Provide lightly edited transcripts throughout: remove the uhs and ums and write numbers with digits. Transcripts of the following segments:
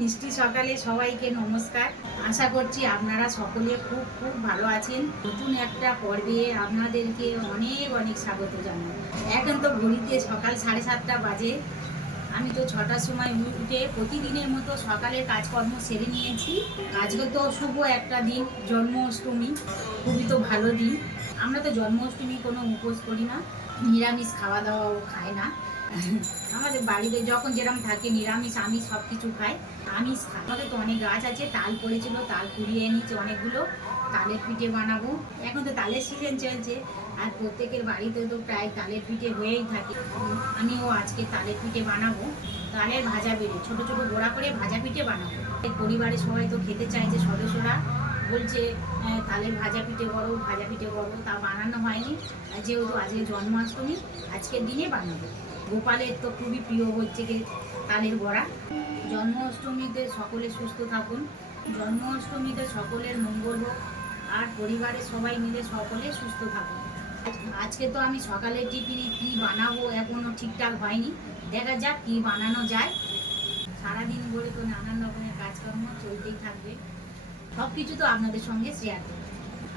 মিষ্টি সকালে সবাইকে নমস্কার। আশা করছি আপনারা সকলে খুব খুব ভালো আছেন। নতুন একটা পর্বে আপনাদেরকে অনেক অনেক স্বাগত জানাই। এখন তো ঘড়িতে সকাল 7:30 বাজে। আমি তো 6টার সময় উঠে প্রতিদিনের মতো সকালের কাজকর্ম সেরে নিয়েছি। আজকে তো শুভ একটা দিন, জন্মাষ্টমী, খুবই তো ভালো দিন। আমরা তো জন্মাষ্টমী কোনো উপোস করি না, নিরামিষ খাওয়া দাওয়াও খাই না। আমাদের বাড়িতে যখন যেরকম থাকে নিরামিষ আমিষ সব কিছু খাই। আমিষ খাই। আমাদের তো অনেক গাছ আছে, তাল পড়েছিল, তাল কুড়িয়ে এনেছি অনেকগুলো। তালের পিঠে বানাবো। এখন তো তালের সিজন চলছে, আর প্রত্যেকের বাড়িতে তো প্রায় তালের পিঠে হয়েই থাকে। আমিও আজকে তালের পিঠে বানাবো। তালের ভাজা বেড়ে ছোটো ছোটো গোড়া করে ভাজা পিঠে বানাবো। পরিবারের সবাই তো খেতে চাইছে, সদস্যরা বলছে তালের ভাজা পিঠে করো, ভাজা পিঠে করো। তা বানানো হয়নি, যেহেতু আজকে জন্মাষ্টমী, আজকের দিনে বানাবো। গোপালের তো খুবই প্রিয় হচ্ছে কি তালের বড়া। জন্মাষ্টমীতে সকলে সুস্থ থাকুন, জন্মাষ্টমীতে সকলের মঙ্গল হোক, আর পরিবারের সবাই মিলে সকলে সুস্থ থাকুন। আজকে তো আমি সকালের টিফিনে কী বানাবো এখনও ঠিকঠাক হয়নি, দেখা যাক কী বানানো যায়। সারাদিন ধরে তো নানান রকমের কাজকর্ম চলতেই থাকবে, সব কিছু তো আপনাদের সঙ্গে শেয়ার করব।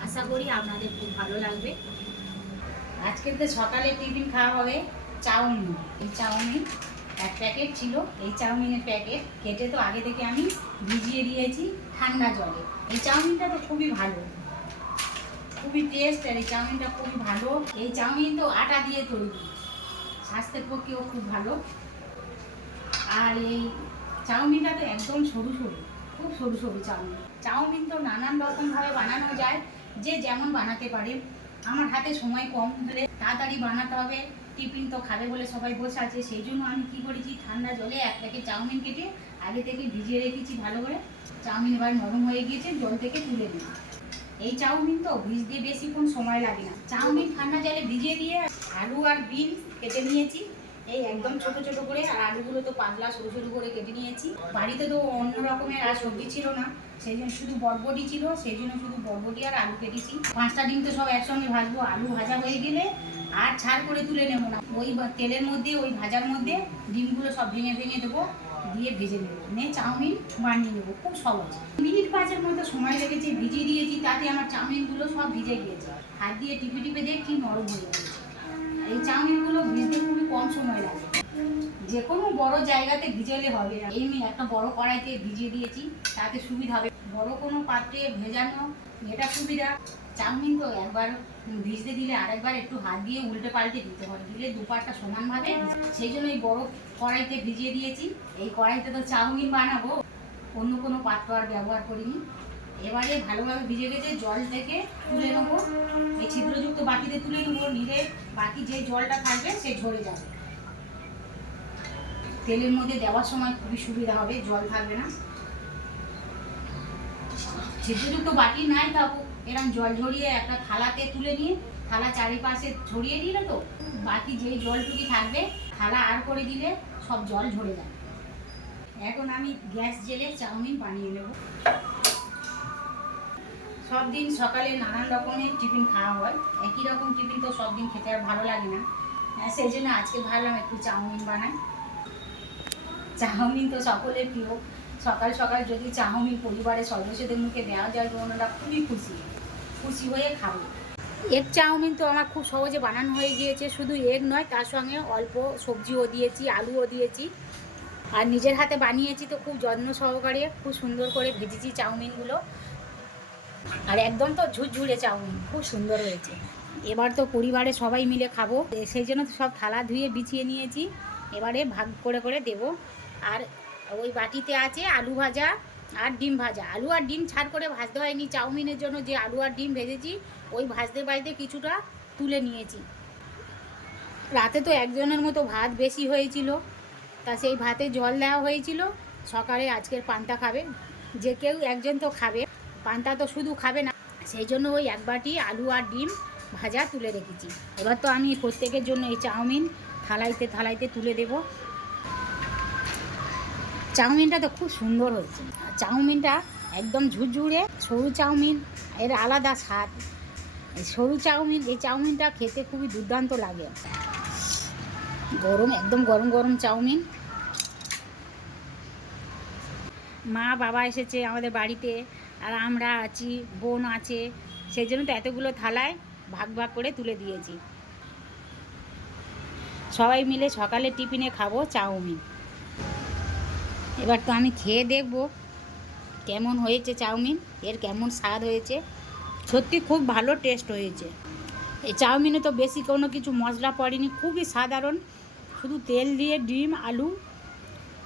আশা করি আপনাদের খুব ভালো লাগবে। আজকে তো সকালে টিফিন খাওয়া হবে চাউমিন। এই চাউমিন এক প্যাকেট ছিল। এই চাউমিনের প্যাকেট কেটে তো আগে থেকে আমি ভিজিয়ে দিয়েছি ঠান্ডা জলে। এই চাউমিনটা তো খুবই ভালো, খুবই টেস্ট, আর এই চাউমিনটা খুবই ভালো। এই চাউমিন তো আটা দিয়ে তৈরি, স্বাস্থ্যের পক্ষেও খুব ভালো। আর এই চাউমিনটা তো একদম সরু সরু, খুব সরু সরু চাউমিন। চাউমিন তো নানান রকমভাবে বানানো যায়, যে যেমন বানাতে পারে। আমার হাতে সময় কম হলে তাড়াতাড়ি বানাতে হবে, টিফিন তো খাবে বলে সবাই বসে আছে, সেই জন্য আমি কী করেছি, ঠান্ডা জলে এক প্যাকেট চাউমিন কেটে আগে থেকে ভিজিয়ে রেখেছি ভালো করে। চাউমিন এবার নরম হয়ে গিয়েছে, জল থেকে তুলে নিই। এই চাউমিন তো ভিজতে বেশিক্ষণ সময় লাগে না। চাউমিন ঠান্ডা জলে ভিজিয়ে দিয়ে আলু আর বিন কেটে নিয়েছি এই একদম ছোট ছোট করে, আর আলুগুলো তো পাতলা সরু সরু করে কেটে নিয়েছি। বাড়িতে তো অন্য রকমের আর সবজি ছিল না, সেই জন্য শুধু বরবটি ছিল, সেই জন্য শুধু বরবটি আর আলু কেটেছি। 5টা ডিম তো সব একসঙ্গে ভাজবো। আলু ভাজা হয়ে গেলে আর ছাড় করে তুলে নেবো না, ওই তেলের মধ্যে, ওই ভাজার মধ্যে ডিমগুলো সব ভেঙে ভেঙে দেবো, দিয়ে ভেজে নেবো, নিয়ে চাউমিন বানিয়ে নেবো। খুব সহজ, মিনিট 5-এর মতো সময় লেগেছে। ভিজিয়ে দিয়েছি, তাতে আমার চাউমিনগুলো সব ভিজে গিয়েছে। হাত দিয়ে টিপে টিপে দেখছি নরম হয়ে গেছে। এই চাউমিনগুলো ভিজতে খুবই কম সময় লাগে, যে কোনো বড় জায়গাতে ভিজালে হবে। এই একটা বড় কড়াইতে ভিজিয়ে দিয়েছি, তাতে সুবিধা হবে। বড় কোনো পাত্রে ভেজানো এটা সুবিধা। চাউমিন তো একবার ভিজতে দিলে আরেকবার একটু হাত দিয়ে উল্টে পাল্টে দিতে হয়, দিলে দুপাটটা সমানভাবে। সেই জন্য এই বড় কড়াইতে ভিজিয়ে দিয়েছি। এই কড়াইতে তো চাউমিন বানাবো, অন্য কোনো পাত্র আর ব্যবহার করিনি। এবারে ভালোভাবে ভিজে গেছে, জল থেকে তুলে নেবো, এই ছিদ্রযুক্ত বাটিতে তুলে নেবো, নিলে বাকি যে জলটা থাকবে সে ঝরে যাবে। তেলের মধ্যে দেওয়ার সময় খুবই সুবিধা হবে, জল থাকবে না। ছিদ্রযুক্ত বাটি নাই থাকুক, এরকম জল ঝরিয়ে একটা থালাতে তুলে নিয়ে থালা চারিপাশে ছড়িয়ে দিলে তো বাকি যেই জলটুকি থাকবে থালা আর করে দিলে সব জল ঝরে যাবে। এখন আমি গ্যাস জেলে চাউমিন বানিয়ে নেব। সব দিন সকালে নানান রকমের টিফিন খাওয়া হয়, একই রকম টিফিন তো সব দিন খেতে আর ভালো লাগে না। সেই জন্য আজকে ভাবলাম একটু চাউমিন বানাই। চাউমিন তো সকলের প্রিয়। সকাল সকাল যদি চাউমিন পরিবারের সদস্যদের মুখে দেওয়া যায় তো ওনারা খুবই খুশি খুশি হয়ে খাবে। এগ চাউমিন তো আমার খুব সহজে বানানো হয়ে গিয়েছে। শুধু এগ নয়, তার সঙ্গে অল্প সবজিও দিয়েছি, আলুও দিয়েছি, আর নিজের হাতে বানিয়েছি তো খুব যত্ন সহকারে খুব সুন্দর করে ভেজেছি চাউমিনগুলো। আর একদম তো ঝুরঝুরে চাউমিন, খুব সুন্দর হয়েছে। এবার তো পরিবারে সবাই মিলে খাবো, সেই জন্য সব থালা ধুয়ে বিছিয়ে নিয়েছি। এবারে ভাগ করে করে দেবো। আর ওই বাটিতে আছে আলু ভাজা আর ডিম ভাজা। আলু আর ডিম ছাড় করে ভাজতে হয়নি, চাউমিনের জন্য যে আলু আর ডিম ভেজেছি ওই ভাজতে ভাজতে কিছুটা তুলে নিয়েছি। রাতে তো একজনের মতো ভাত বেশি হয়েছিল, তা সেই ভাতে জল দেওয়া হয়েছিল। সকালে আজকের পান্তা খাবে, যে কেউ একজন তো খাবে, পান্তা তো শুধু খাবে না, সেই জন্য ওই এক বাটি আলু আর ডিম ভাজা তুলে রেখেছি। এবার তো আমি প্রত্যেকের জন্য এই চাউমিন থালাইতে থালাইতে তুলে দেব। চাউমিনটা তো খুব সুন্দর হয়েছে, চাউমিনটা একদম ঝুরঝুরে সরু চাউমিন, এর আলাদা স্বাদ। এই সরু চাউমিন, এই চাউমিনটা খেতে খুবই দুর্দান্ত লাগে। গরম, একদম গরম গরম চাউমিন। মা বাবা এসেছে আমাদের বাড়িতে, আর আমরা আছি, বোন আছে, সেই জন্য তো এতগুলো থালায় ভাগ ভাগ করে তুলে দিয়েছি। সবাই মিলে সকালে টিফিনে খাবো চাউমিন। এবার তো আমি খেয়ে দেখব কেমন হয়েছে চাউমিন, এর কেমন স্বাদ হয়েছে। সত্যি খুব ভালো টেস্ট হয়েছে। এই চাউমিনে তো বেশি কোনো কিছু মশলা পড়েনি, খুবই সাধারণ, শুধু তেল দিয়ে ডিম আলু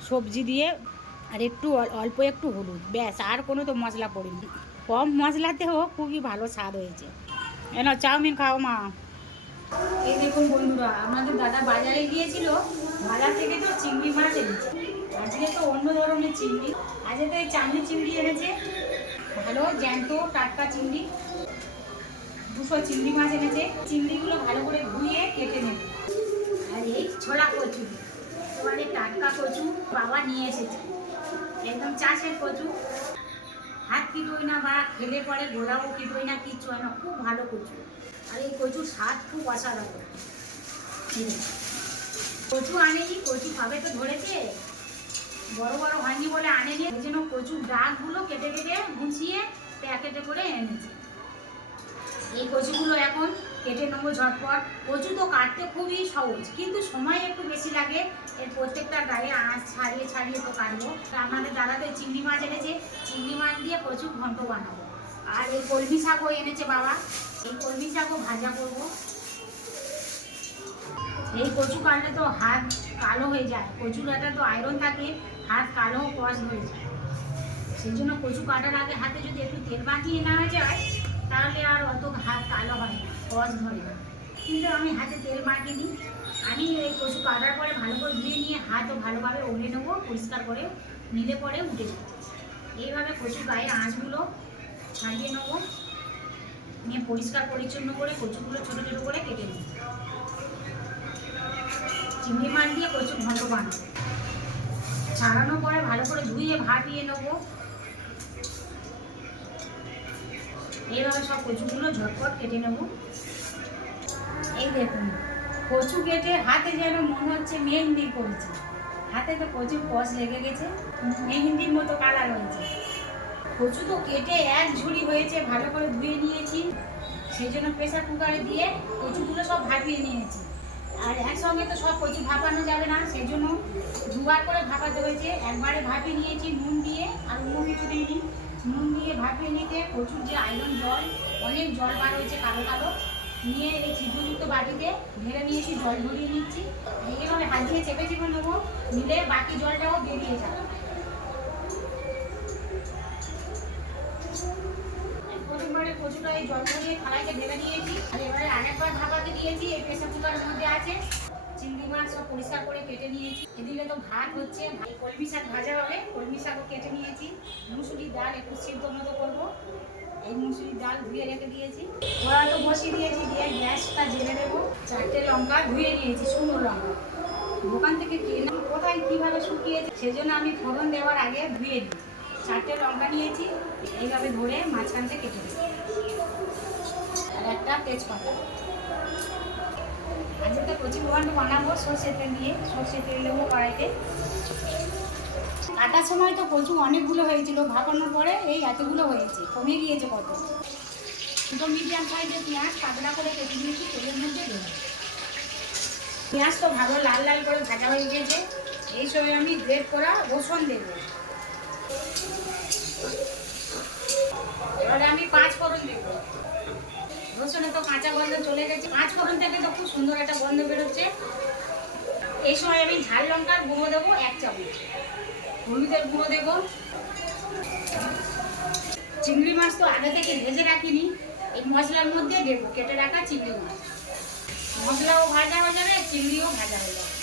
সবজি দিয়ে আর একটু অল্প একটু হলুদ, ব্যাস, আর কোনো তো মশলা পড়েনি। কম মশলাতেও খুবই ভালো স্বাদ হয়েছে। এনা চাউমিন খাও মা। এই দেখুন বন্ধুরা, আমাদের দাদা বাজারে গিয়েছিল, বাজার থেকে তো চিংড়ি মাছ এনেছে। আজকে তো অন্য ধরনের চিংড়ি, আজকে তো এই চাঁদনি চিংড়ি এনেছে, ভালো জ্যান্ত টাটকা চিংড়ি। 200 চিংড়ি মাছ এনেছে। চিংড়িগুলো ভালো করে ধুয়ে কেটে নেবে। আর এই ছোলা কচু, এবারে টাটকা কচু বাবা নিয়ে এসেছে, একদম চাষের কচু, হাত কিটোই না বা খেলে পরে গোলাও কিটোই না, কিচ্ছু হয় না, খুব ভালো কচু। আর এই কচুর স্বাদ খুব অসাধারণ। কচু আনেনি, কচু খাবে তো ধরেছে, বড় বড় হয়নি বলে আনেনি, ওই জন্য কচুর ডাকগুলো কেটে কেটে গুছিয়ে প্যাকেটে করে এনেছে। এই কচুগুলো এখন কেটে নেবো ঝটপট। কচু তো কাটতে খুবই সহজ, কিন্তু সময় একটু বেশি লাগে। এর প্রত্যেকটা গায়ে আঁশ ছাড়িয়ে ছাড়িয়ে তো কাটবো। আমাদের দাদাতে চিংড়ি মাছ এনেছে, চিংড়ি মাছ দিয়ে কচু ঘন্ট বানাবো। আর এই কলমি শাকও এনেছে বাবা, এই কলমি শাকও ভাজা করবো। এই কচু কাটলে তো হাত কালো হয়ে যায়, কচু ডাঁটা তো আয়রন থাকে, হাত কালো কষ হয়ে যায়। সেই জন্য কচু কাটার আগে হাতে যদি একটু তেল মাখিয়ে নেওয়া যায়, তাহলে আর অত হাত কালো হয় না, কষ ধরে না। কিন্তু আমি হাতে তেল মাখিয়ে নিই। আমি এই কচু কাটার পরে ভালো করে ধুয়ে নিয়ে হাতও ভালোভাবে ওলে নেবো, পরিষ্কার করে নিলে পরে উঠে যাবে। এইভাবে কচু গায়ে আঁশগুলো ছাড়িয়ে নেবো, নিয়ে পরিষ্কার পরিচ্ছন্ন করে কচুগুলো ছোটো ছোটো করে কেটে নেব। চিংড়ি মাছ দিয়ে কচু ঘন্ট বানাবো। ছাড়ানোর পরে ভালো করে ধুয়ে ভাপিয়ে নেবো। এইভাবে সব কচুগুলো ঝটপট কেটে নেব। এই দেখুন, কচু কেটে হাতে যেন মনে হচ্ছে মেহেন্দি করেছে, হাতে তো প্রচুর কষ লেগে গেছে, মেহেন্দির মতো কালার হয়েছে। কচু তো কেটে এক ঝুড়ি হয়েছে, ভালো করে ধুয়ে নিয়েছি, সেই জন্য প্রেসার কুকারে দিয়ে কচুগুলো সব ভাপিয়ে নিয়েছি। আর একসঙ্গে তো সব কচু ভাপানো যাবে না, সেই জন্য দুবার করে ভাপাতে হয়েছে। একবারে ভাপিয়ে নিয়েছি নুন দিয়ে, আর অন্য কিছু দিইনি, নুন দিয়ে ভাপিয়ে নিতে কচুর যে আয়রন জল, অনেক জল বার হয়েছে কালো কালো, নিয়ে এই ছিদ্রযুক্ত বাটিতে ঢেলে নিয়েছি, জল ঝরিয়ে নিচ্ছি। এইভাবে হাত দিয়ে চেপে চেপে নেবো, নিলে বাকি জলটাও বেরিয়ে যাবে। প্রথমবারে কচুটা এই জল ঝরিয়ে থালাইতে ঢেলে নিয়েছি, আর এবারে আরেকবার ভাপাতে দিয়েছি। এই প্রেসার কুকারের মধ্যে আছে চিংড়ি মাছ, সব পরিষ্কার করে কেটে নিয়েছি। এদিকে তো ভাত হচ্ছে, কলমি শাক ভাজা হবে, কলমি শাকও কেটে নিয়েছি। মুসুরির ডাল একটু সিদ্ধ মতো করবো, এই মুসুরির ডাল ধুয়ে রেখে দিয়েছি। কড়া তো বসিয়ে দিয়েছি, দিয়ে গ্যাসটা জেলে দেবো। 4টে লঙ্কা ধুয়ে নিয়েছি, শুকনো লঙ্কা, দোকান থেকে কিনে কোথায় কীভাবে শুকিয়েছে, সেজন্য আমি ফোড়ন দেওয়ার আগে ধুয়ে দিই। 4টে লঙ্কা নিয়েছি, এইভাবে ধরে মাঝখান থেকে কেটে দিই, আর একটা তেজপাতা। আজকে তো কচু ঘন্ট বানাবো সর্ষের তেল দিয়ে, সর্ষের তেল দেবো কড়াইতে। কাটার সময় তো কচু অনেকগুলো হয়েছিল, ভাপানোর পরে এই এতগুলো হয়েছে, কমে গিয়েছে কত। দুটো মিডিয়াম সাইজের পেঁয়াজ পাতলা করে কেটে দিয়েছি, তেলের মধ্যে দেবো। পেঁয়াজ তো ভালো লাল লাল করে ভাজা হয়ে গিয়েছে, এই সময় আমি গ্রেট করা রসুন দেবো। এবারে আমি 5 ফোড়ন দেবো। রসুনে তো কাঁচা গন্ধ চলে গেছে, 5 ফোড়ন থেকে তো খুব সুন্দর একটা গন্ধ বেরোচ্ছে। এই সময় আমি ঝাল লঙ্কার গুঁড়ো দেবো 1 চামচ, হলুদের গুঁড়ো দেবো। চিংড়ি মাছ তো আগে থেকে ভেজে রাখিনি, এই মশলার মধ্যে দেবো কেটে রাখা চিংড়ি মাছ। মশলাও ভাজা হয়ে যাবে, চিংড়িও ভাজা হয়ে যাবে।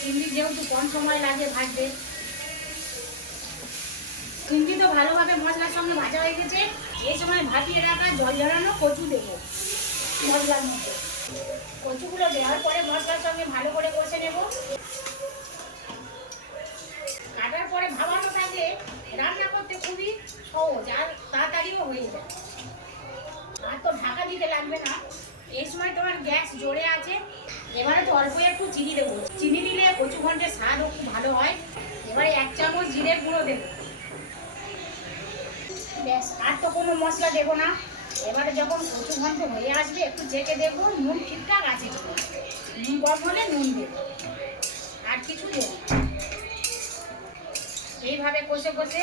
চিংড়ি যেহেতু কম সময় লাগে ভাজতে, চিংড়ি তো ভালোভাবে মশলার সঙ্গে ভাজা হয়ে গেছে। এই সময় ভাপিয়ে রাখা জল ঝরানো কচু দেবো মশলার মধ্যে। কচুগুলো দেওয়ার পরে মশলার সঙ্গে ভালো করে কষে নেব। কাটার পরে ভাবানো থাকলে রান্না করতে খুবই সহজ, আর তাড়াতাড়িও হয়ে যায়, আর তো ঢাকা দিতে লাগবে না। এই সময় তোমার গ্যাস জোরে আছে। এবারে তো অল্প একটু চিনি দেবো, চিনি দিলে কচু ঘন্টের স্বাদও খুব ভালো হয়। এবারে 1 চামচ জিরের গুঁড়ো দেবো, কোনো মশলা দেবো না। এবারে যখন কচু ঘন্ট হয়ে আসবে একটু চেখে দেখবো নুন ঠিকঠাক আছে, নুন কম হলে নুন দেবো, আর কিছু দেবো। এইভাবে কষে কষে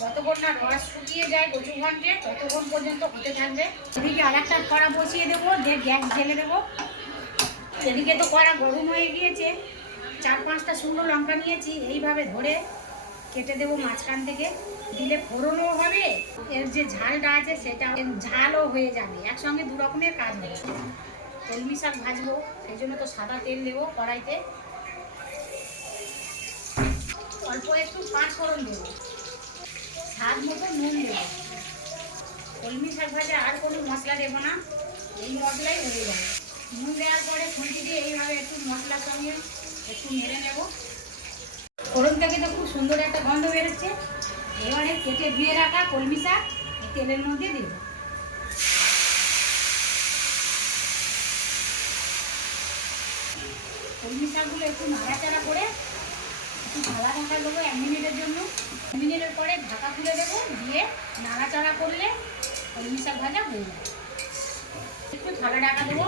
যতক্ষণ না রস শুকিয়ে যায় কচু ঘন্টে ততক্ষণ পর্যন্ত হতে থাকবে। এদিকে আর একটা কড়া বসিয়ে দেবো, দিয়ে গ্যাস ঢেলে দেবো। এদিকে তো কড়া গরম হয়ে গিয়েছে, 4-5টা শুকনো লঙ্কা নিয়েছি, এইভাবে ধরে কেটে দেবো মাঝখান থেকে। দিলে ফোড়নও হবে, এর যে ঝালটা আছে সেটা ঝালও হয়ে যাবে, একসঙ্গে দু রকমের কাজ হবে। কলমি শাক ভাজবো, সেই জন্য তো সাদা তেল দেবো কড়াইতে। অল্প একটু 5 ফোড়ন দেবো, স্বাদ মতো নুন দেবো। কলমি শাক ভাজা আর কোনো মশলা দেবো না, এই মশলাই হয়ে যাবে। নুন দেওয়ার পরে খুঁটি দিয়ে এইভাবে একটু মশলার সঙ্গে একটু নেড়ে নেব। ফোড়ন থেকে তো খুব সুন্দর একটা গন্ধ বেরোচ্ছে। এবারে কেটে ধুয়ে রাখা কলমি শাক তেলের মধ্যে দেব। কলমি শাকগুলো একটু নাড়াচাড়া করে একটু ঢালা ঢাকা দেবো 1 মিনিটের জন্য। 1 মিনিটের পরে ঢাকা খুলে দেবো, দিয়ে নাড়াচাড়া করলে কলমি শাক ভাজা হয়ে যাবে। একটু ঢালা ঢাকা দেবো।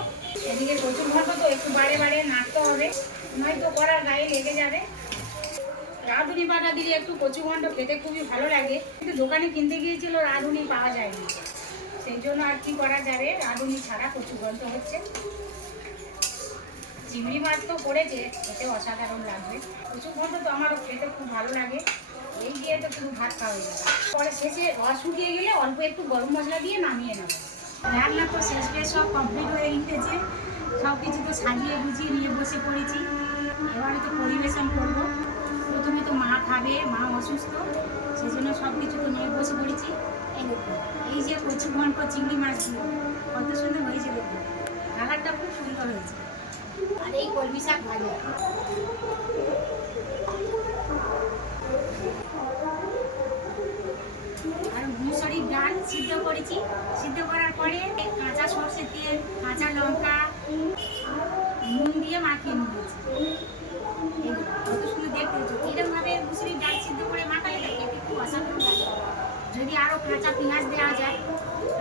এদিকে কচুর ঘন্ট তো একটু বাড়ে বাড়ে নাড়তে হবে, নয়তো কড়ার গায়ে লেগে যাবে। রাঁধুনি বাটা দিলে একটু কচু ঘন্ট খেতে খুবই ভালো লাগে, কিন্তু দোকানে কিনতে গিয়েছিল রাঁধুনি পাওয়া যায়নি, সেই জন্য আর কি করা যাবে, রাঁধুনি ছাড়া কচু ঘন্ট হচ্ছে। চিংড়ি মাছ তো পড়েছে, খেতে অসাধারণ লাগবে। কচু ঘন্ট তো আমারও খেতে খুব ভালো লাগে, এই দিয়ে তো শুধু ভাত খাওয়া যাবে। পরে শেষে রস শুকিয়ে গেলে অল্প একটু গরম মশলা দিয়ে নামিয়ে নেব। রান্না তো শেষ বেশ সব কমপ্লিট হয়ে গিয়েছে, সব কিছু তো সাজিয়ে গুছিয়ে নিয়ে বসে পড়েছি। এবারে তো পরিবেশন করব। প্রথমে তো মা খাবে, মা অসুস্থ, সেই জন্য সব কিছু তো নিয়ে বসে পড়েছি। এই দেখুন, এই যে কচু ঘন্ট চিংড়ি মাছগুলো কত সুন্দর হয়েছে, দেখুন কালারটা খুব সুন্দর হয়েছে। আর এই কলমি শাক ভাজা, আর মুসুরির ডাল সিদ্ধ করেছি। সিদ্ধ করার পরে কাঁচা সর্ষের তেল, কাঁচা লঙ্কা, নুন দিয়ে মাখিয়ে নিয়েছি। কত সুন্দর দেখতে হচ্ছে। এরকমভাবে মুসুরির ডাল সিদ্ধ করে মাখালে খেতে খুব অসাধারণ লাগে। যদি আরও কাঁচা পেঁয়াজ দেওয়া যায়,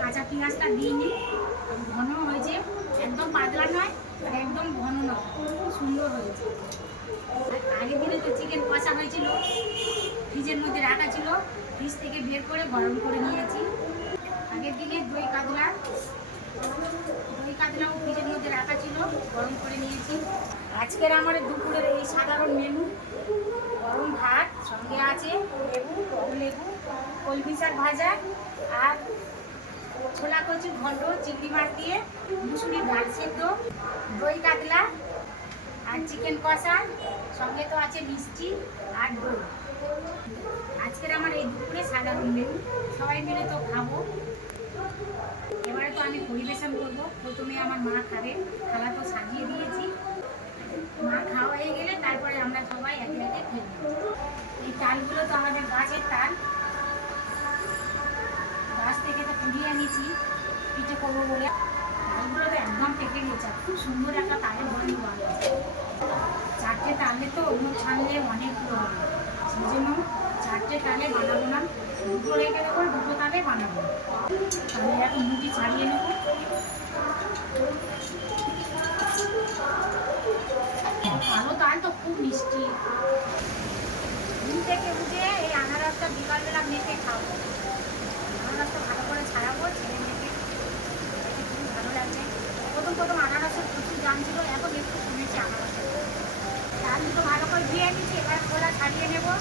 কাঁচা পেঁয়াজটা দিইনি, ঘন হয়েছে, একদম পাতলা নয় আর একদম ঘন নয়, খুব সুন্দর হয়েছে। আগের দিনে তো চিকেন কষা হয়েছিল, ফ্রিজের মধ্যে রাখা ছিল, ফ্রিজ থেকে বের করে গরম করে নিয়েছি। আগের দিনে দই কাতলাও ফ্রিজের মধ্যে রাখা ছিল, গরম করে নিয়েছি। আজকের আমার দুপুরের এই সাধারণ মেনু, গরম ভাত, সঙ্গে আছে লেবু, লেবু, কলমি শাক ভাজা, আর ছোলা কচু ঘন্ট চিংড়ি মাছ দিয়ে, মুসুরির ডাল সেদ্ধ, দই কাতলা আর চিকেন কষা, সঙ্গে তো আছে মিষ্টি আর দই। আজকের আমার এই দুপুরে সাধারণ মেনু, সবাই মিলে তো খাবো। এবারে তো আমি পরিবেশন করব। প্রথমে আমার মা খাবে, থালা তো সাজিয়ে দিয়েছি। মা খাওয়া হয়ে গেলে তারপরে আমরা সবাই একে একে খেয়ে নেব। এই তালগুলো তো আমাদের গাছের তাল, গাছ থেকে তো কুড়িয়ে আনিছি পিঠে করবো বলে। তালগুলো তো একদম পেকে গেছে, খুব সুন্দর একটা তালের গন্ধ আছে। 4টে তালে তো অন্য ছাড়লে অনেকগুলো হবে, সেই জন্য 4টে তালে বানাবো না, দুটো রেখে দেবো, দুটো তালে বানাবো। তাহলে এখন মুটি ছাড়িয়ে নেবো। ভালো তাল তো খুব মিষ্টি। ঘুম থেকে উঠে এই আনারসটা বিকালবেলা মেখে খাবো। আনারসটা ভালো করে ছাড়াবো, ছেড়ে মেখে খুব ভালো লাগবে। প্রথম আনারসের প্রচুর দাম ছিল, এখন একটু কমেছে আনারসের। তাল দুটো ভালো করে ধুয়ে নিচ্ছি, এবার খোলা ছাড়িয়ে নেবো।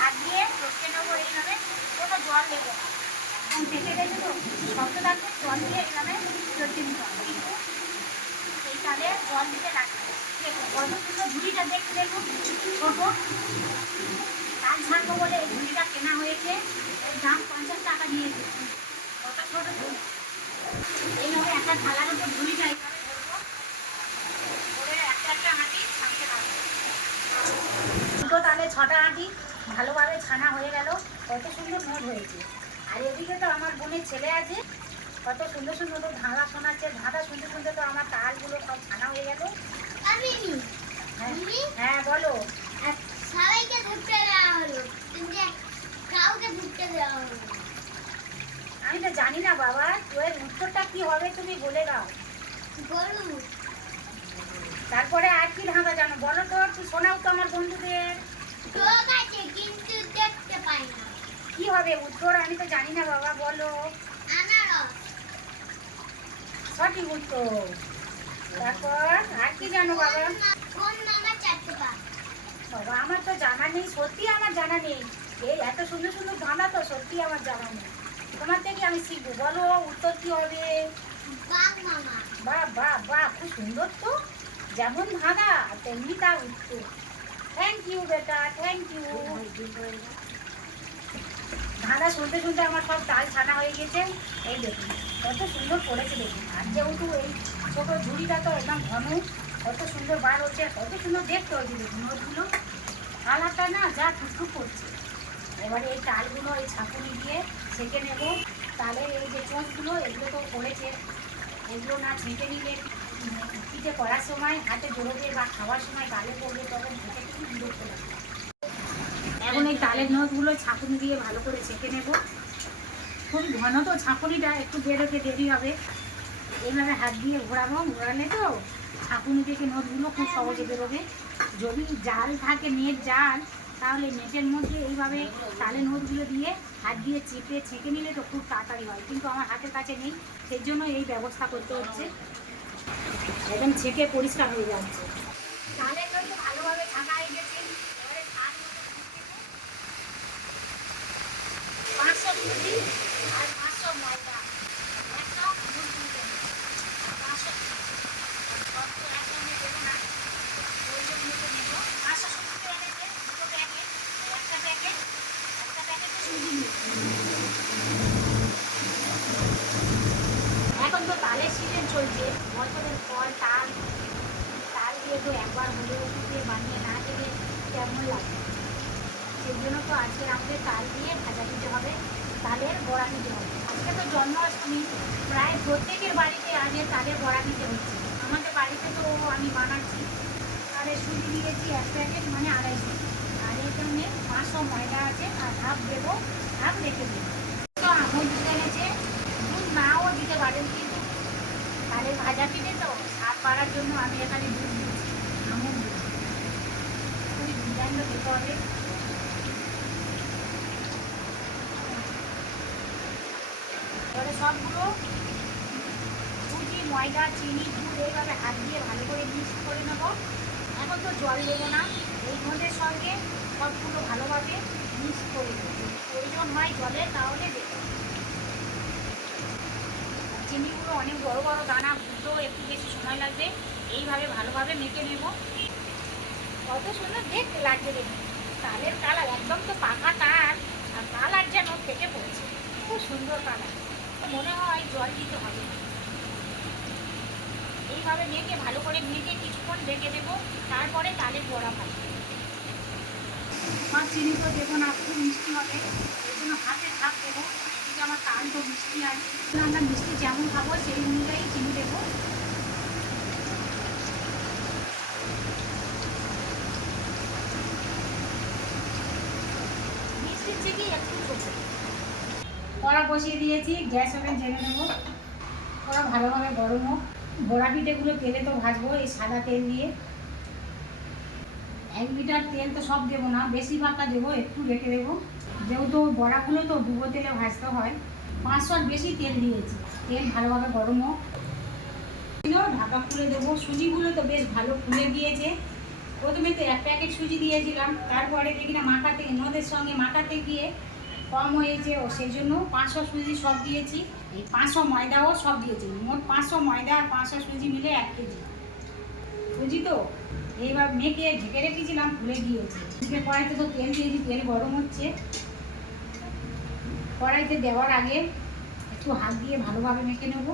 হাত দিয়ে চটকে নেবো এইভাবে, কোনো জল দেবো না, ফেটে গেছে তো শক্ত থাকবে, জল দিয়ে এইভাবে চটকে নিতে হবে। কিন্তু এই তালে জল দিতে লাগবে। কত সুন্দর ঝুড়িটা দেখতে, দেখুন ছোটো। তাল ছাড়বো বলে এই ঝুড়িটা কেনা হয়েছে, এর দাম 50 টাকা নিয়েছে। কত ছোটো ঝুড়ি। এইভাবে একটা থালার উপর ঝুড়িটা এইভাবে ধরবো, দুটো তালে 6টা আঁটি ভালোভাবে ছানা হয়ে গেল, কত সুন্দর নোট হয়েছে। আর এদিকে তো আমার বোনের ছেলে আছে, কত সুন্দর সুন্দর তো ধাঁধা শোনাচ্ছে, ধাঁধা শুনতে শুনতে তো আমার তালগুলো সব ছানা হয়ে গেল। হ্যাঁ হ্যাঁ বলো। সবাইকে ধুতে দেওয়া হলো, কিন্তু কাউকে ধুতে দেওয়া হলো। আমি তো জানি না বাবা, তোর উত্তরটা কি হবে তুমি বলে দাও। বলুন। তারপরে আর কি ধাঁধা জানো বলো তো, একটু শোনাও তো আমার বন্ধুদের। চোখ আছে কিন্তু দেখতে পাই না। কি হবে উত্তর, আমি তো জানি না বাবা, বলো। আনারস। সঠিক উত্তর। তারপর আর কি জানো বাবা? কোন মামা চারটে পা? বাবা আমার তো জানা নেই, সত্যি আমার জানা নেই। এই এত সুন্দর সুন্দর ধাঁধা তো সত্যি আমার জানা নেই, তোমার থেকে আমি শিখবো। বলো উত্তর কি হবে? বাঘ মামা। বাহ বাহ বাহ, খুব সুন্দর তো, যেমন ধাঁধা তেমনি তার উত্তর। থ্যাংক ইউ বেটা, থ্যাংক ইউ। ধাঁধা শুনতে শুনতে আমার সব তাল ছানা হয়ে গেছে। এই দেখুন কত সুন্দর পড়েছে দেখুন। আর যেহেতু এই ছোটো ঝুড়িটা তো একদম ঘন, কত সুন্দর বার হচ্ছে, কত সুন্দর দেখতে হয়েছে দেখুন নোটগুলো। কালারটা না যা টুকটুক করছে। এবারে এই তালগুলো এই ছাঁকুনি দিয়ে ছেঁকে নেব। তালের এই যে চোঁচগুলো এগুলো তো পড়েছে, এগুলো না ছেঁকে নিলে পিঠে করার সময় হাতে জড়োবে বা খাওয়ার সময় গালে পড়বে, তখন খেতে খুব বিরক্ত লাগে। এখন এই তালের নোটগুলো ছাঁকুনি দিয়ে ভালো করে ছেঁকে নেব। খুব ঘন তো ছাঁকুনিটা, একটু বেরোতে দেরি হবে। এইভাবে হাত দিয়ে ঘোরাবো, ঘোরালে তো ছাঁকুনি থেকে নোটগুলো খুব সহজে বেরোবে। যদি জাল থাকে, নেট জাল, তাহলে নেটের মধ্যে এইভাবে তালের নোটগুলো দিয়ে হাত দিয়ে চেপে ছেঁকে নিলে তো খুব তাড়াতাড়ি হয়, কিন্তু আমার হাতের কাছে নেই, সেই জন্য এই ব্যবস্থা করতে হচ্ছে। একদম ছেঁকে পরিষ্কার হয়ে যাচ্ছে। তালের নোট ভালোভাবে ছাঁকা হয়ে গেছে। এবারে 500 সুজি আর 500 ময়দা, 100 দুধ দিতে হবে। 500 সব তো একসঙ্গে দেবো না, ওইগুলো নেব। 500 সুজিতে এনেছে দুটো প্যাকেট, একটা প্যাকেটে সুজি নেব। এখন তো তালের সিজন চলছে, বছরের পর তাল দিয়ে তো একবার হলেও পিঠে বানিয়ে না খেলে কেমন লাগে। সেই জন্য তো আজকে আমাদের তাল দিয়ে ভাজা পিঠে হবে, তালের বড়া পিঠে হবে। আজকে তো জন্মাষ্টমী, প্রায় প্রত্যেকের বাড়িতে আগে তালের বড়া পিঠে হচ্ছে। আমাদের বাড়িতে তো আমি বানাচ্ছি। তালের সুজি দিয়েছি 1 প্যাকেট, মানে 250। আর এর জন্য 500 ময়দা আছে, আর হাফ দেবো, হাফ রেখে দেবো। তো আমুল দুধ এনেছে, দুধ নাও দিতে পারেন, কিন্তু তালের ভাজা পিঠে তো স্বাদ বাড়ার জন্য আমি এখানে দুধ দিচ্ছি, আমুল দুধ। খুবই দুর্দান্ত খেতে হবে। এবারে সবগুলো সুজি, ময়দা, চিনি, দুধ এইভাবে হাত দিয়ে ভালো করে মিক্স করে নেব। এখন তো জল দেবো না, এই দুধের সঙ্গে সবগুলো ভালোভাবে মিক্স করে দেবো। প্রয়োজন হয় জলের, তাহলে দেবো। চিনিগুলো অনেক বড় বড় দানা, বুঝতেও একটু বেশি সময় লাগবে। এইভাবে ভালোভাবে মেখে নেব। কত সুন্দর দেখতে লাগছে দেখুন, তালের কালার একদম তো পাকা তাল, আর কালার যেন ফেটে পড়েছে, খুব সুন্দর কালার। মনে হয় জল দিতে হবে না। এইভাবে মেখে ভালো করে মেখে কিছুক্ষণ রেখে দেবো, তারপরে তালের বড়া ভাজবো। আমার চিনি তো দেবো না, খুব মিষ্টি হবে, এই জন্য হাতে ভাগ দেবো। কিন্তু আমার তাল তো মিষ্টি আছে, আমরা মিষ্টি যেমন খাবো সেই অনুযায়ী চিনি দেবো। মিষ্টির থেকে একটু ছোটো। কড়া বসিয়ে দিয়েছি, গ্যাস ওভেন জেনে নেবো। কড়া ভালোভাবে গরম হোক। বড়া পিঠেগুলো তেলে তো ভাজবো এই সাদা তেল দিয়ে। 1 লিটার তেল তো সব দেবো না, বেশিরভাগটা দেবো, একটু রেখে দেবো। যেহেতু বড়াগুলো তো ডুবো তেলে ভাজতে হয়, 500 বেশি তেল দিয়েছি। তেল ভালোভাবে গরম হোক, ঢাকা খুলে দেবো। সুজিগুলো তো বেশ ভালো ফুলে গিয়েছে। প্রথমে তো 1 প্যাকেট সুজি দিয়েছিলাম, তারপরে দেখি না মাখাতে, নোদের সঙ্গে মাখাতে গিয়ে কম হয়েছে, ও সেই জন্য 500 সুজি সব দিয়েছি। এই 500 ময়দাও সব দিয়েছি, মোট 500 ময়দা আর 500 সুজি মিলে 1 কেজি সুজি। তো এইবার মেখে ঢেকে রেখেছিলাম, ফুলে গিয়েছে। কড়াইতে তো তেল দিয়েছি, তেল গরম হচ্ছে। কড়াইতে দেওয়ার আগে একটু হাত দিয়ে ভালোভাবে মেখে নেব।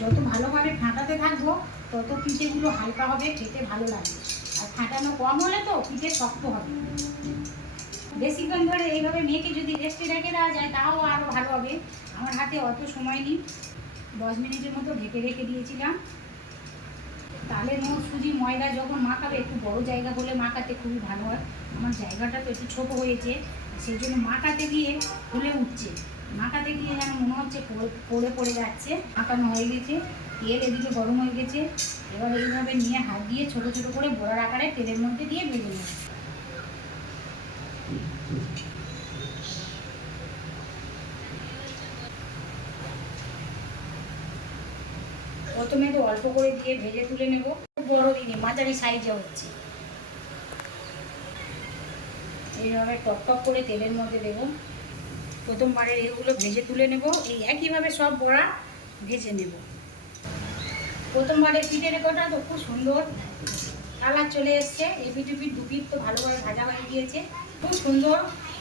যত ভালোভাবে ফাটাতে থাকবো তত পিঠেগুলো হালকা হবে, খেতে ভালো লাগবে। আর আর ফাটানো কম হলে তো পিঠে শক্ত হবে। বেশিক্ষণ ধরে এইভাবে মেয়েকে যদি রেস্টে রেখে দেওয়া যায় তাও আরও ভালো হবে। আমার হাতে অত সময় নেই, 10 মিনিটের মতো ঢেকে রেখে দিয়েছিলাম। তাহলে মোট সুজি ময়দা যখন মাখাবে একটু বড় জায়গা হলে মাখাতে খুবই ভালো হয়। আমার জায়গাটা তো একটু ছোটো হয়েছে, সেই জন্য মাখাতে গিয়ে ফুলে উঠছে, মাখাতে গিয়ে যেন মনে হচ্ছে পড়ে পড়ে যাচ্ছে। মাখানো হয়ে গেছে, তেল এদিকে গরম হয়ে গেছে। এবার এইভাবে নিয়ে হাত দিয়ে ছোটো ছোটো করে বড়ার আকারে তেলের মধ্যে দিয়ে ভেজে নেব। প্রথমে তো অল্প করে দিয়ে ভেজে তুলে নেব, খুব বড় দিনে মাঝারি সাইজে হচ্ছে। এইভাবে টপ টপ করে তেলের মধ্যে দেবো। প্রথমবারে এগুলো ভেজে তুলে নেব, এই একইভাবে সব বড়া ভেজে নেব। প্রথমবারে পিঠে রেখোটা তো খুব সুন্দর কালার চলে এসছে, এপিট উপিট দুপিট তো ভালোভাবে ভাজা হয়ে গিয়েছে, খুব সুন্দর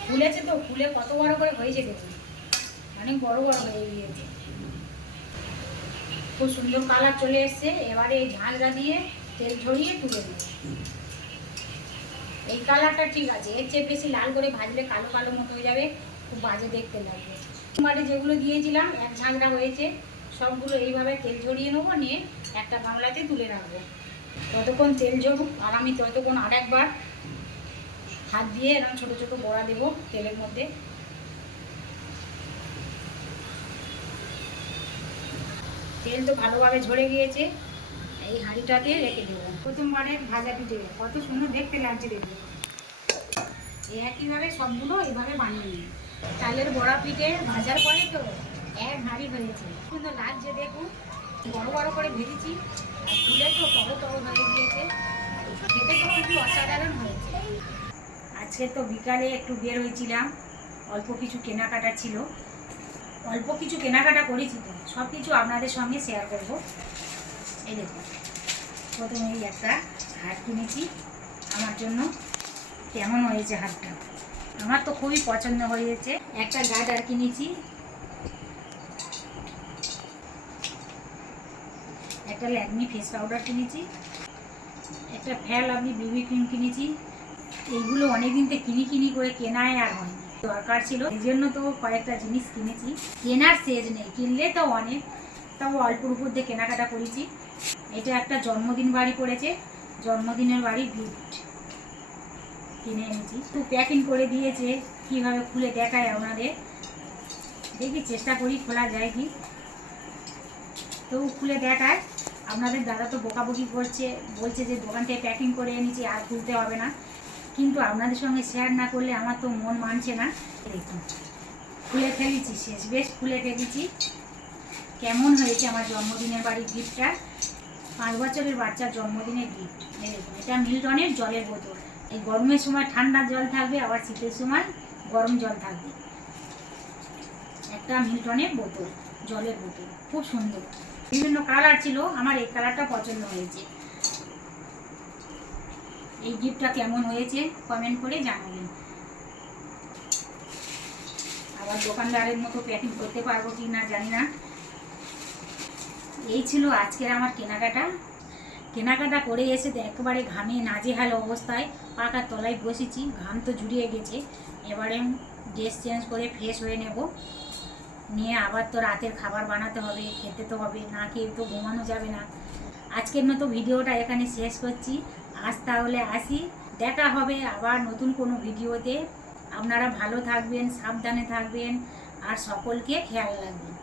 ফুলেছে। তো ফুলে কত বড় করে হয়েছে দেখুন, অনেক বড় বড় হয়ে গিয়েছে, খুব সুন্দর কালার চলে এসছে। এবারে এই ঝাঁঝরা দিয়ে তেল ঝরিয়ে তুলে নেব। এই কালারটা ঠিক আছে, এর চেয়ে বেশি লাল করে ভাজলে কালো কালো মতো হয়ে যাবে, খুব বাজে দেখতে লাগবে। মাঠে যেগুলো দিয়েছিলাম এক ঝাঁঝরা হয়েছে, সবগুলো এইভাবে তেল ঝরিয়ে নেবো, নিয়ে একটা গামলাতে তুলে রাখবো। ততক্ষণ তেল ঝরুক আর আমি ততক্ষণ আর একবার হাত দিয়ে এরকম ছোটো ছোটো বড়া দেবো তেলের মধ্যে। তেল তো ভালোভাবে ঝরে গিয়েছে, এই হাঁড়িটাকে রেখে দেবো। প্রথমবারে ভাজা পিঠে কত সুন্দর দেখতে লাগছে দেখবে। এই একইভাবে সবগুলো এইভাবে বানিয়ে নিই। চালের বড়া পিঠে ভাজার পরে তো এক হাঁড়ি হয়েছে, সুন্দর লাগছে দেখুন। বড় বড় করে ভেজেছি আর ফুলে তো টগো টগো হয়ে গিয়েছে, খেতে তো খুবই অসাধারণ হয়েছে। আজকে তো বিকালে একটু বের হয়েছিলাম, অল্প কিছু কেনাকাটা ছিল, অল্প কিছু কেনাকাটা করেছি, তো সব কিছু আপনাদের সঙ্গে শেয়ার করব। এই দেখুন, প্রথমে এই একটা হার কিনেছি আমার জন্য। কেমন হয়েছে হারটা, আমার তো খুবই পছন্দ হয়েছে। একটা গার্ডার কিনেছি, একটা ল্যাকমি ফেস পাউডার কিনেছি, একটা ফেয়ার লাভলি বেবি ক্রিম কিনেছি। এইগুলো অনেকদিন থেকে কিনি করে কেনাই আর হয়নি, দরকার ছিল এই জন্য তো কয়েকটা জিনিস কিনেছি। কেনার শেষ নেই, কিনলে তো অনেক, তাও অল্পর উপর দিয়ে কেনাকাটা করেছি। এটা একটা জন্মদিন বাড়ি পড়েছে, জন্মদিনের বাড়ি গিফট কিনে এনেছি। তো প্যাকিং করে দিয়েছে, কীভাবে খুলে দেখায় আপনাদের, দেখি চেষ্টা করি খোলা যায় কি। তো খুলে দেখায়, আপনাদের দাদা তো বকাবকি করছে, বলছে যে দোকান থেকে প্যাকিং করে এনেছি আর খুলতে হবে না, কিন্তু আপনাদের সঙ্গে শেয়ার না করলে আমার তো মন মানছে না। দেখুন খুলে ফেলেছি, শেষ বেশ খুলে ফেলেছি। কেমন হয়েছে আমার জন্মদিনের বাড়ির গিফটটা, 5 বছরের বাচ্চার জন্মদিনের গিফট। দেখুন, এটা মিল্টনের জলের বোতল। এই গরমের সময় ঠান্ডা জল থাকবে, আবার শীতের সময় গরম জল থাকবে। একটা মিল্টনের বোতল, জলের বোতল, খুব সুন্দর। বিভিন্ন কালার ছিল, আমার এই কালারটা পছন্দ হয়েছে। এই গিফটটা কেমন হয়েছে কমেন্ট করে জানাবেন। আবার দোকানদারের মতো প্যাকিং করতে পারবো কি না জানি না। এই ছিল আজকের আমার কেনাকাটা করে এসে তো একেবারে ঘামে নাজেহাল অবস্থায় পাকার তলায় বসেছি, ঘাম তো জুড়িয়ে গেছে। এবারে ড্রেস চেঞ্জ করে ফ্রেশ হয়ে নেব, নিয়ে আবার তো রাতের খাবার বানাতে হবে, খেতে তো হবে, না খেয়ে তো ঘুমানো যাবে না। আজকের মতো ভিডিওটা এখানে শেষ করছি, আজ তাহলে আসি, দেখা হবে আবার নতুন কোনো ভিডিওতে। আপনারা ভালো থাকবেন, সাবধানে থাকবেন আর সকলকে খেয়াল রাখবেন।